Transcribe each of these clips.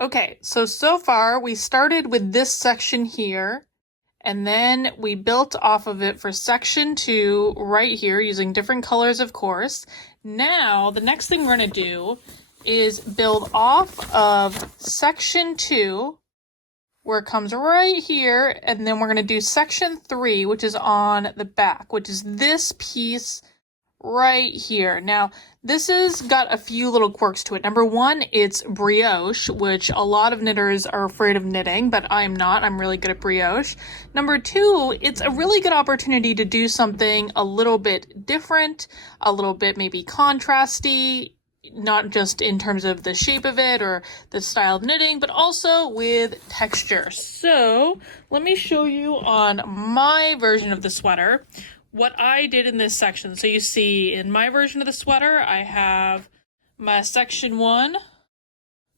Okay, so far we started with this section here, and then we built off of it for section 2 right here using different colors, of course. Now, the next thing we're going to do is build off of section 2, where it comes right here, and then we're going to do section 3, which is on the back, which is this piece right here. Now, this has got a few little quirks to it. Number one, it's brioche, which a lot of knitters are afraid of knitting, but I'm not. I'm really good at brioche. Number two, it's a really good opportunity to do something a little bit different, a little bit maybe contrasty, not just in terms of the shape of it or the style of knitting, but also with texture. So let me show you on my version of the sweater what I did in this section. So you see in my version of the sweater, I have my section 1,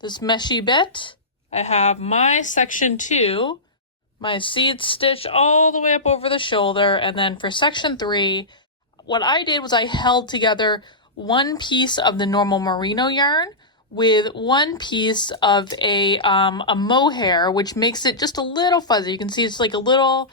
this meshy bit. I have my section 2, my seed stitch all the way up over the shoulder. And then for section 3, what I did was I held together one piece of the normal merino yarn with one piece of a mohair, which makes it just a little fuzzy. You can see it's like a little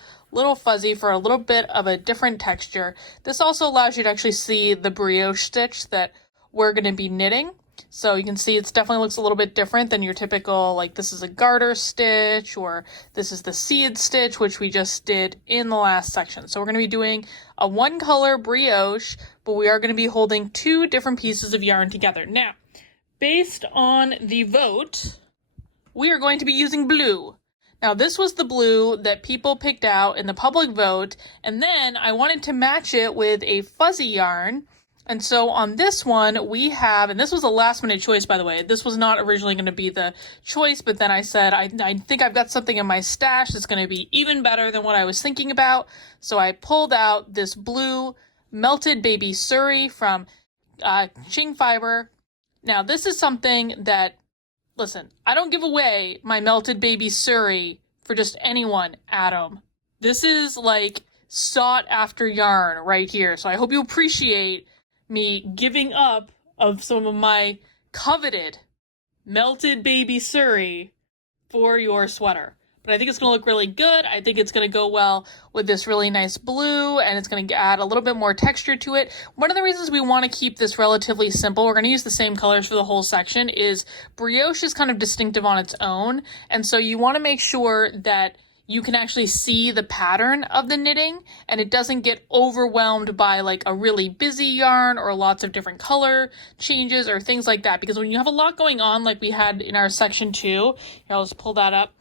fuzzy for a little bit of a different texture. This also allows you to actually see the brioche stitch that we're going to be knitting. So you can see it definitely looks a little bit different than your typical, like this is a garter stitch or this is the seed stitch, which we just did in the last section. So we're going to be doing a one color brioche, but we are going to be holding two different pieces of yarn together. Now, based on the vote, we are going to be using blue. Now, this was the blue that people picked out in the public vote, and then I wanted to match it with a fuzzy yarn. And so on this one, we have, and this was a last minute choice, by the way. This was not originally going to be the choice, but then I said, I think I've got something in my stash that's going to be even better than what I was thinking about. So I pulled out this blue melted baby suri from Ching Fiber. Now, this is something that, listen, I don't give away my melted baby suri for just anyone, Adam. This is like sought after yarn right here. So I hope you appreciate me giving up of some of my coveted melted baby suri for your sweater. But I think it's going to look really good. I think it's going to go well with this really nice blue, and it's going to add a little bit more texture to it. One of the reasons we want to keep this relatively simple, we're going to use the same colors for the whole section, is brioche is kind of distinctive on its own. And so you want to make sure that you can actually see the pattern of the knitting and it doesn't get overwhelmed by like a really busy yarn or lots of different color changes or things like that. Because when you have a lot going on like we had in our section 2, here, I'll just pull that up.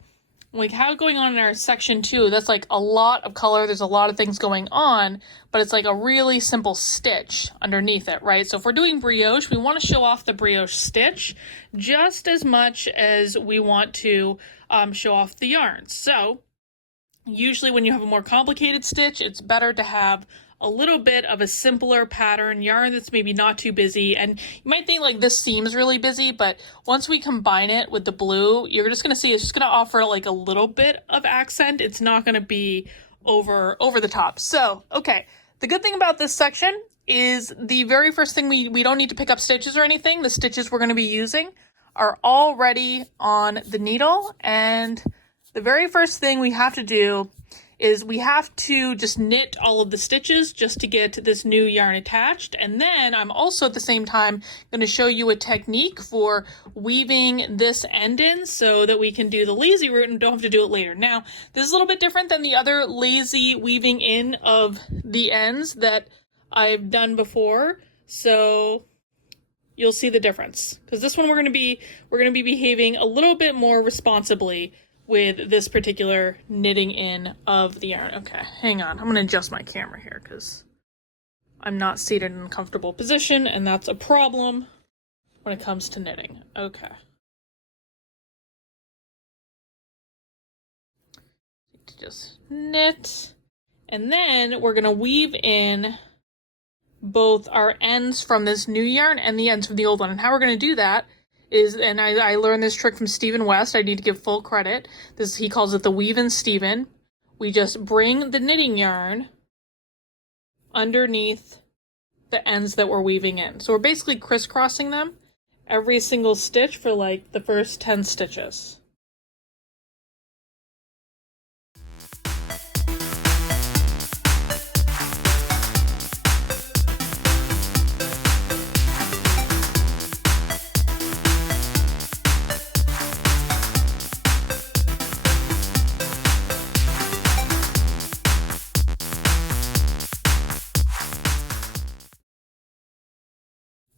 Like how going on in our section 2, that's like a lot of color. There's a lot of things going on, but it's like a really simple stitch underneath it, right? So if we're doing brioche, we want to show off the brioche stitch just as much as we want to show off the yarn. So usually when you have a more complicated stitch, it's better to have a little bit of a simpler pattern, yarn that's maybe not too busy. And you might think like this seems really busy, but once we combine it with the blue, you're just going to see it's just going to offer like a little bit of accent. It's not going to be over the top. So, okay. The good thing about this section is the very first thing we don't need to pick up stitches or anything. The stitches we're going to be using are already on the needle. And the very first thing we have to do is we have to just knit all of the stitches just to get this new yarn attached. And then I'm also at the same time going to show you a technique for weaving this end in so that we can do the lazy route and don't have to do it later. Now, this is a little bit different than the other lazy weaving in of the ends that I've done before. So you'll see the difference, because this one we're going to be behaving a little bit more responsibly with this particular knitting in of the yarn. Okay, hang on. I'm going to adjust my camera here because I'm not seated in a comfortable position, and that's a problem when it comes to knitting. Okay. Just knit, and then we're going to weave in both our ends from this new yarn and the ends from the old one. And how we're going to do that is, and I learned this trick from Stephen West. I need to give full credit. He calls it the weave and Stephen. We just bring the knitting yarn underneath the ends that we're weaving in. So we're basically crisscrossing them every single stitch for like the first 10 stitches.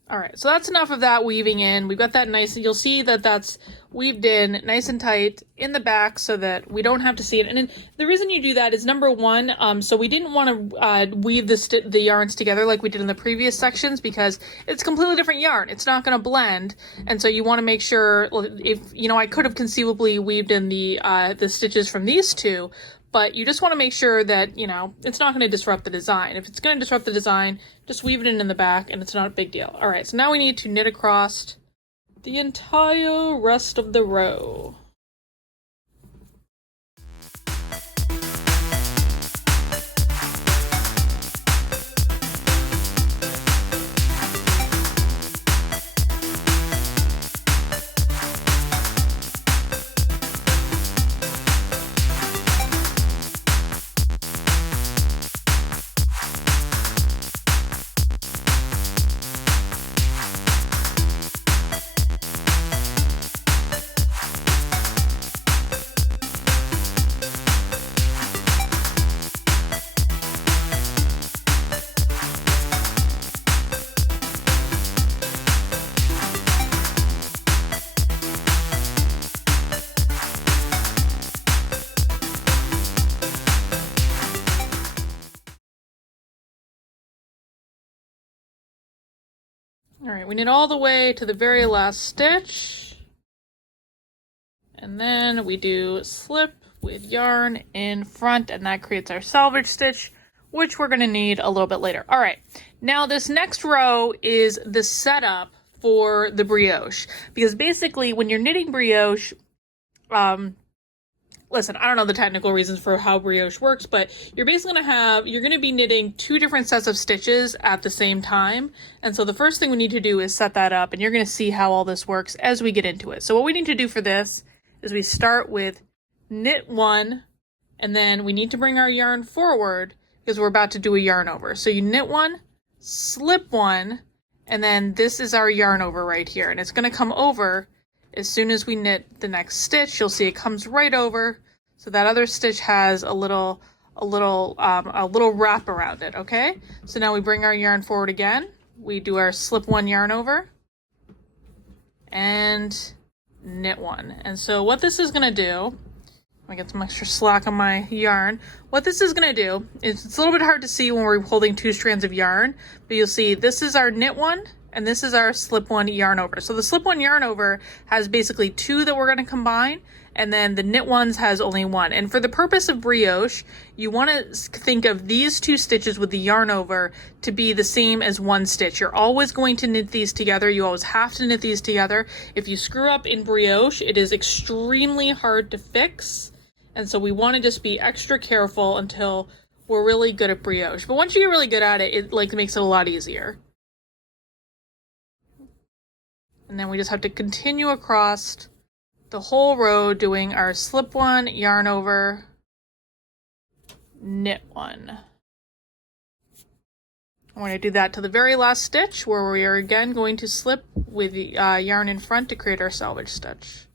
All right, so that's enough of that weaving in. We've got that nice, you'll see that that's weaved in nice and tight in the back so that we don't have to see it. And the reason you do that is number one, so we didn't want to weave the yarns together like we did in the previous sections because it's completely different yarn. It's not going to blend. And so you want to make sure, if, you know, I could have conceivably weaved in the stitches from these two, but you just want to make sure that, you know, it's not going to disrupt the design. If it's going to disrupt the design, just weave it in the back and it's not a big deal. All right, so now we need to knit across the entire rest of the row. All right, we knit all the way to the very last stitch. And then we do slip with yarn in front, and that creates our selvage stitch, which we're gonna need a little bit later. All right, now this next row is the setup for the brioche, because basically when you're knitting brioche, listen, I don't know the technical reasons for how brioche works, but you're basically you're gonna be knitting two different sets of stitches at the same time. And so the first thing we need to do is set that up, and you're gonna see how all this works as we get into it. So what we need to do for this is we start with knit one, and then we need to bring our yarn forward because we're about to do a yarn over. So you knit one, slip one, and then this is our yarn over right here. And it's gonna come over as soon as we knit the next stitch. You'll see it comes right over. So that other stitch has a little wrap around it, okay? So now we bring our yarn forward again. We do our slip one yarn over and knit one. And so what this is gonna do, I get some extra slack on my yarn. What this is gonna do is, it's a little bit hard to see when we're holding two strands of yarn, but you'll see this is our knit one and this is our slip one yarn over. So the slip one yarn over has basically two that we're gonna combine, and then the knit ones has only one. And for the purpose of brioche, you want to think of these two stitches with the yarn over to be the same as one stitch. You're always going to knit these together. You always have to knit these together. If you screw up in brioche, it is extremely hard to fix. And so we want to just be extra careful until we're really good at brioche. But once you get really good at it, it like makes it a lot easier. And then we just have to continue across the whole row doing our slip one, yarn over, knit one. I'm going to do that to the very last stitch, where we are again going to slip with the yarn in front to create our selvage stitch.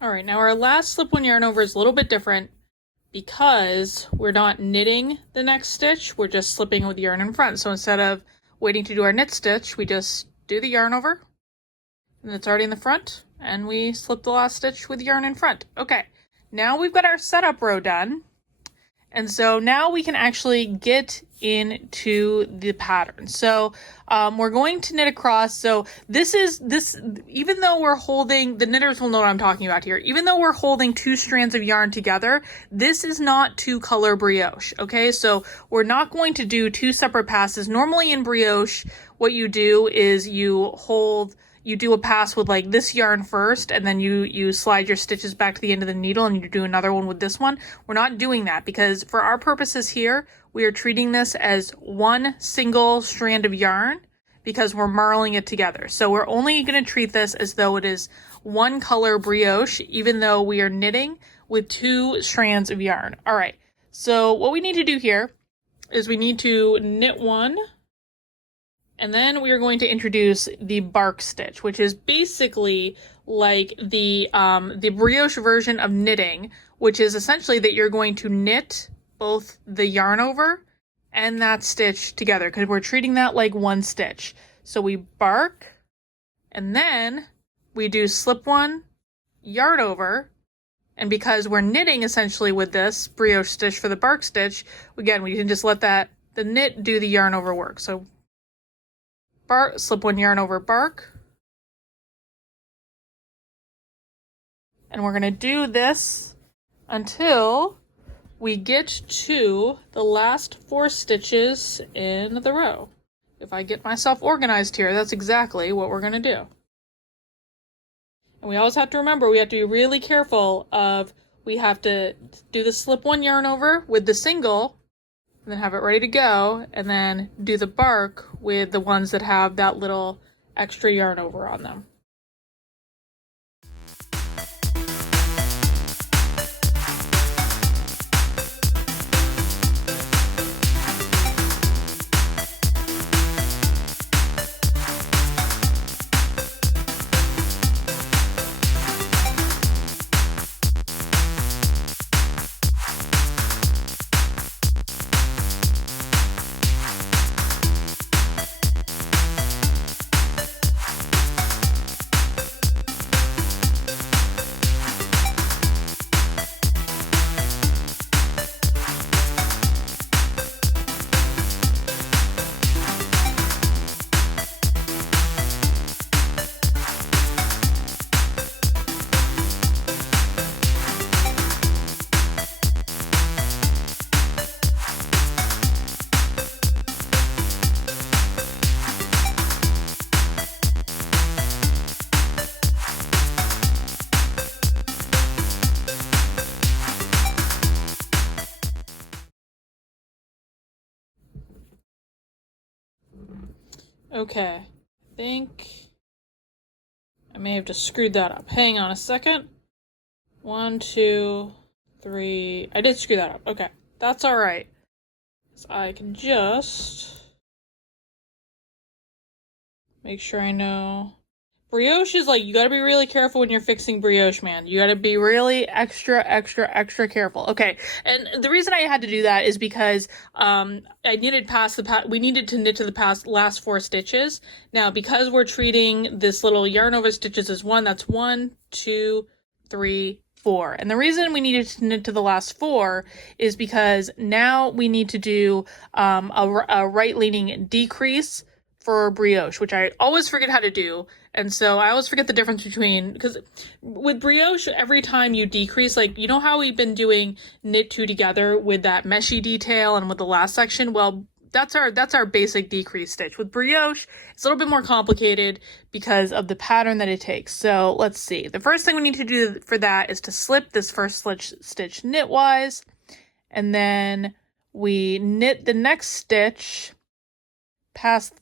All right, now our last slip one yarn over is a little bit different because we're not knitting the next stitch, we're just slipping with yarn in front. So instead of waiting to do our knit stitch, we just do the yarn over, and it's already in the front, and we slip the last stitch with yarn in front. Okay, now we've got our setup row done. And so now we can actually get into the pattern. So we're going to knit across. So this, even though we're holding, the knitters will know what I'm talking about here. Even though we're holding two strands of yarn together, this is not two color brioche. Okay, so we're not going to do two separate passes. Normally in brioche, what you do is you do a pass with like this yarn first, and then you slide your stitches back to the end of the needle and you do another one with this one. We're not doing that because for our purposes here, we are treating this as one single strand of yarn because we're marling it together. So we're only going to treat this as though it is one color brioche, even though we are knitting with two strands of yarn. All right, so what we need to do here is we need to knit one, and then we are going to introduce the bark stitch, which is basically like the brioche version of knitting, which is essentially that you're going to knit both the yarn over and that stitch together because we're treating that like one stitch. So we bark, and then we do slip one, yarn over, and because we're knitting essentially with this brioche stitch for the bark stitch, again, we can just let the knit do the yarn over work. So slip one yarn over bark, and we're going to do this until we get to the last 4 stitches in the row. If I get myself organized here, that's exactly what we're going to do. And we always have to remember, we have to be really careful we have to do the slip one yarn over with the single, and then have it ready to go, and then do the bark with the ones that have that little extra yarn over on them. Okay, I think I may have just screwed that up. Hang on a second. 1, 2, 3. I did screw that up. Okay, that's all right. So I can just make sure I know. Brioche is like, you gotta be really careful when you're fixing brioche, man. You gotta be really extra careful. Okay, and the reason I had to do that is because I needed we needed to knit to the last 4 stitches. Now, because we're treating this little yarn over stitches as one, that's 1, 2, 3, 4. And the reason we needed to knit to the last 4 is because now we need to do a right-leaning decrease for brioche, which I always forget how to do. And so I always forget the difference between, because with brioche, every time you decrease, like, you know how we've been doing knit 2 together with that meshy detail and with the last section? Well, that's our basic decrease stitch. With brioche, it's a little bit more complicated because of the pattern that it takes. So let's see. The first thing we need to do for that is to slip this first stitch knitwise, and then we knit the next stitch past.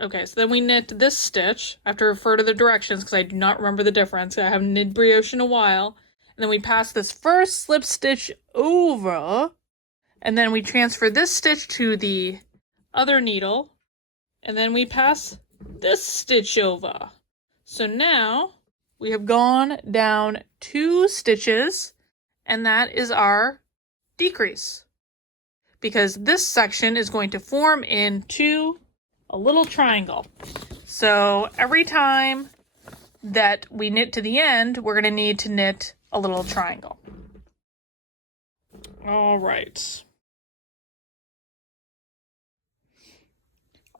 Okay, so then we knit this stitch. I have to refer to the directions because I do not remember the difference. I haven't knit brioche in a while. And then we pass this first slip stitch over, and then we transfer this stitch to the other needle, and then we pass this stitch over. So now we have gone down 2 stitches, and that is our decrease, because this section is going to form into a little triangle. So every time that we knit to the end, we're going to need to knit a little triangle. All right.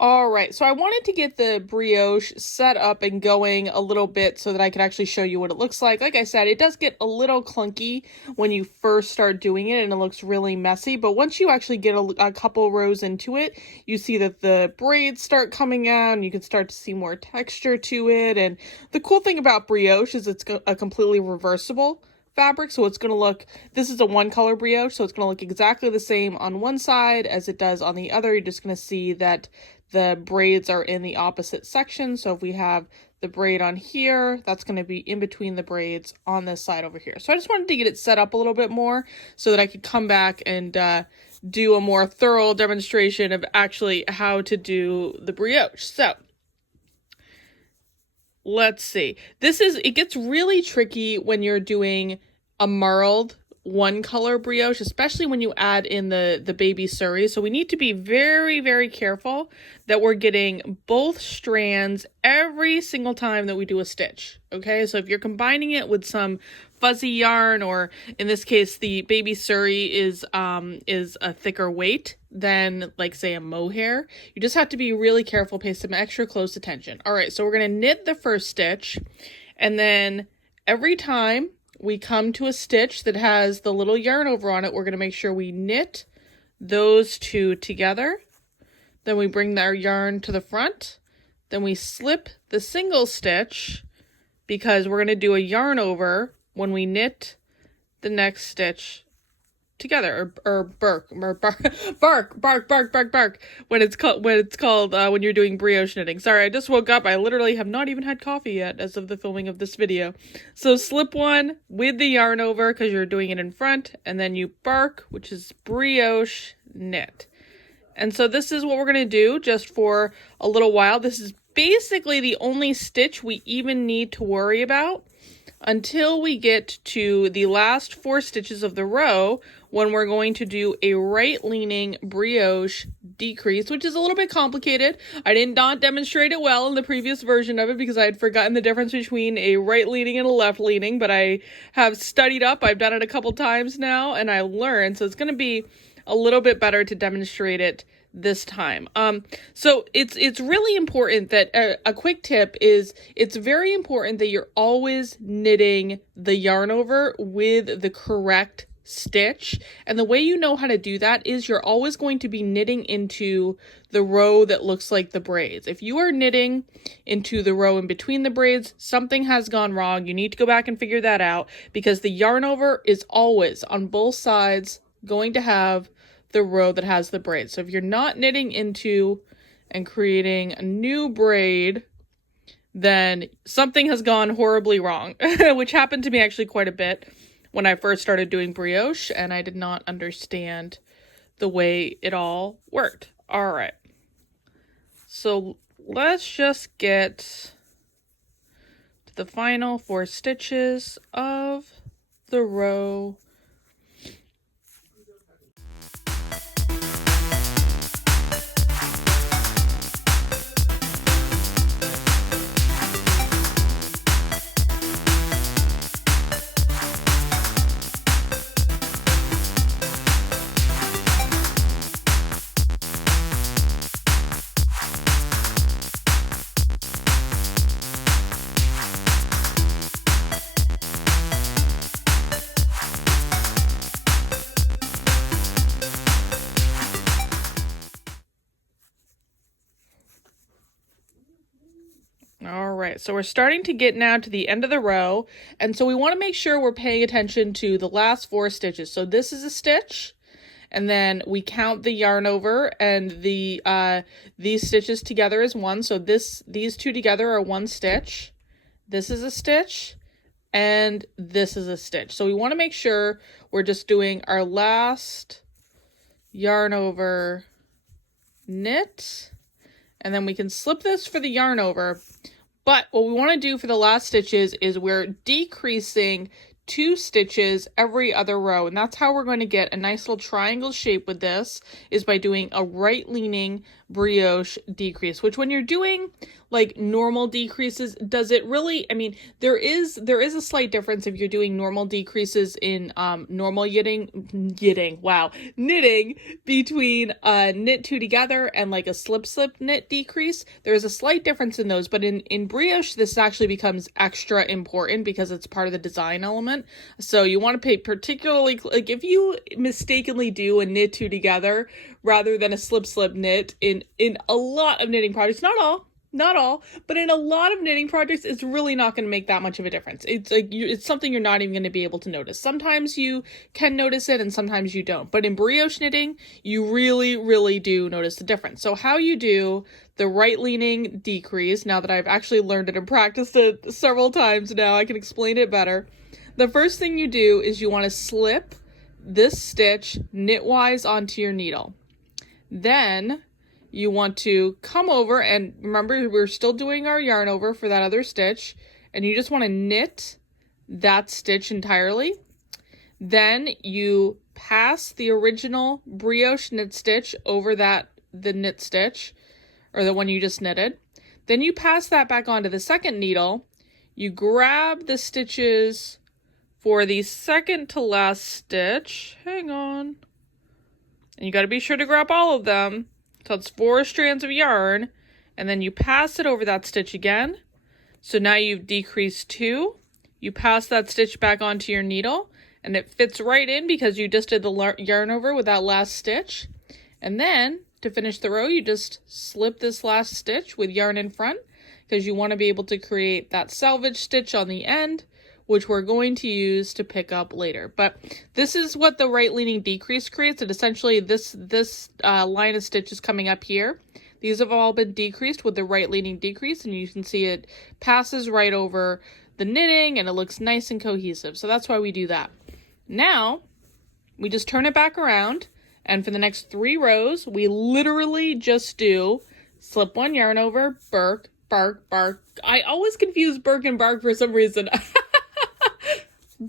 All right, so I wanted to get the brioche set up and going a little bit so that I could actually show you what it looks like. Like I said, it does get a little clunky when you first start doing it and it looks really messy, but once you actually get a couple rows into it, you see that the braids start coming out and you can start to see more texture to it. And the cool thing about brioche is it's a completely reversible fabric, so it's going to look, this is a 1-color brioche, so it's going to look exactly the same on one side as it does on the other. You're just going to see that the braids are in the opposite section. So if we have the braid on here, that's going to be in between the braids on this side over here. So I just wanted to get it set up a little bit more so that I could come back and do a more thorough demonstration of actually how to do the brioche. So let's see. It gets really tricky when you're doing a marled 1-color brioche, especially when you add in the baby suri. So we need to be very, very careful that we're getting both strands every single time that we do a stitch. Okay, so if you're combining it with some fuzzy yarn, or in this case, the baby suri is a thicker weight than, like, say, a mohair, you just have to be really careful, pay some extra close attention. All right, so we're going to knit the first stitch, and then every time we come to a stitch that has the little yarn over on it, we're going to make sure we knit those 2 together. Then we bring our yarn to the front. Then we slip the single stitch, because we're going to do a yarn over when we knit the next stitch together, or bark when it's called when you're doing brioche knitting. Sorry, I just woke up. I literally have not even had coffee yet as of the filming of this video. So slip 1 with the yarn over because you're doing it in front, and then you bark, which is brioche knit. And so this is what we're going to do just for a little while. This is basically the only stitch we even need to worry about until we get to the last 4 stitches of the row, when we're going to do a right-leaning brioche decrease, which is a little bit complicated. I did not demonstrate it well in the previous version of it because I had forgotten the difference between a right-leaning and a left-leaning, but I have studied up. I've done it a couple times now, and I learned, so it's going to be a little bit better to demonstrate it this time. So it's really important that a quick tip is, it's very important that you're always knitting the yarn over with the correct stitch. And the way you know how to do that is you're always going to be knitting into the row that looks like the braids. If you are knitting into the row in between the braids, something has gone wrong. You need to go back and figure that out, because the yarn over is always on both sides going to have the row that has the braid. So if you're not knitting into and creating a new braid, then something has gone horribly wrong, which happened to me actually quite a bit when I first started doing brioche, and I did not understand the way it all worked. All right, so let's just get to the final 4 stitches of the row. All right, so we're starting to get now to the end of the row, and so we want to make sure we're paying attention to the last 4 stitches. So this is a stitch, and then we count the yarn over, and these stitches together is 1. So these 2 together are 1 stitch. This is a stitch, and this is a stitch. So we want to make sure we're just doing our last yarn over knit, and then we can slip this for the yarn over. But what we want to do for the last stitches is we're decreasing 2 stitches every other row, and that's how we're going to get a nice little triangle shape with this, is by doing a right leaning brioche decrease, which when you're doing like normal decreases, does it really, I mean, there is a slight difference if you're doing normal decreases in normal knitting between knit 2 together and like a slip knit decrease. There's a slight difference in those, but in brioche this actually becomes extra important because it's part of the design element. So you want to pay particularly, like if you mistakenly do a knit 2 together rather than a slip knit in a lot of knitting projects, not all, but in a lot of knitting projects, it's really not going to make that much of a difference. It's like it's something you're not even going to be able to notice. Sometimes you can notice it and sometimes you don't. But in brioche knitting, you really, really do notice the difference. So how you do the right leaning decrease, now that I've actually learned it and practiced it several times now, I can explain it better. The first thing you do is you want to slip this stitch knitwise onto your needle. Then you want to come over, and remember we're still doing our yarn over for that other stitch, and you just want to knit that stitch entirely. Then you pass the original brioche knit stitch over the knit stitch, or the one you just knitted. Then you pass that back onto the second needle. You grab the stitches for the second to last stitch. Hang on. And you got to be sure to grab all of them. So it's 4 strands of yarn, and then you pass it over that stitch again. So now you've decreased 2. You pass that stitch back onto your needle, and it fits right in because you just did the yarn over with that last stitch. And then to finish the row, you just slip this last stitch with yarn in front because you want to be able to create that selvage stitch on the end, which we're going to use to pick up later. But this is what the right leaning decrease creates. And essentially this line of stitches coming up here, these have all been decreased with the right leaning decrease, and you can see it passes right over the knitting and it looks nice and cohesive. So that's why we do that. Now we just turn it back around, and for the next 3 rows, we literally just do slip 1 yarn over, bark, bark, bark. I always confuse bark and bark for some reason.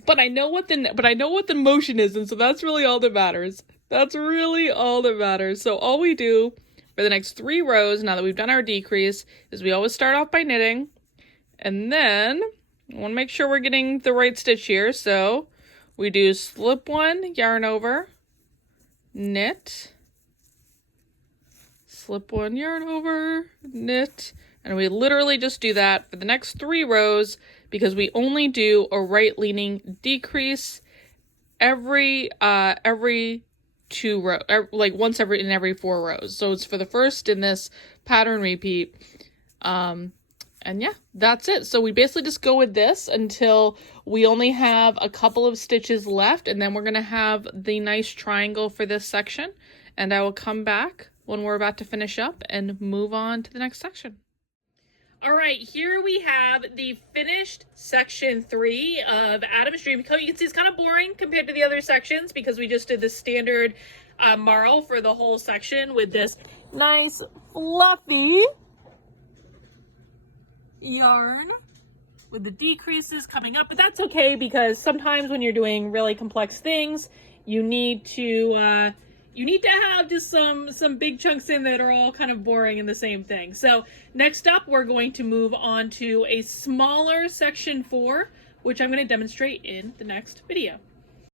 But I know what the motion is, and so that's really all that matters. That's really all that matters. So all we do for the next 3 rows, now that we've done our decrease, is we always start off by knitting, and then we want to make sure we're getting the right stitch here. So we do slip 1 yarn over, knit, slip 1 yarn over, knit, and we literally just do that for the next 3 rows, because we only do a right leaning decrease every 2 rows, like once in every 4 rows. So it's for the first in this pattern repeat. And yeah, that's it. So we basically just go with this until we only have a couple of stitches left, and then we're going to have the nice triangle for this section. And I will come back when we're about to finish up and move on to the next section. All right, here we have the finished section 3 of Adam's Dreamcoat. You can see it's kind of boring compared to the other sections because we just did the standard marl for the whole section with this nice fluffy yarn with the decreases coming up. But that's okay because sometimes when you're doing really complex things, you need to have just some big chunks in that are all kind of boring and the same thing. So next up, we're going to move on to a smaller section 4, which I'm going to demonstrate in the next video.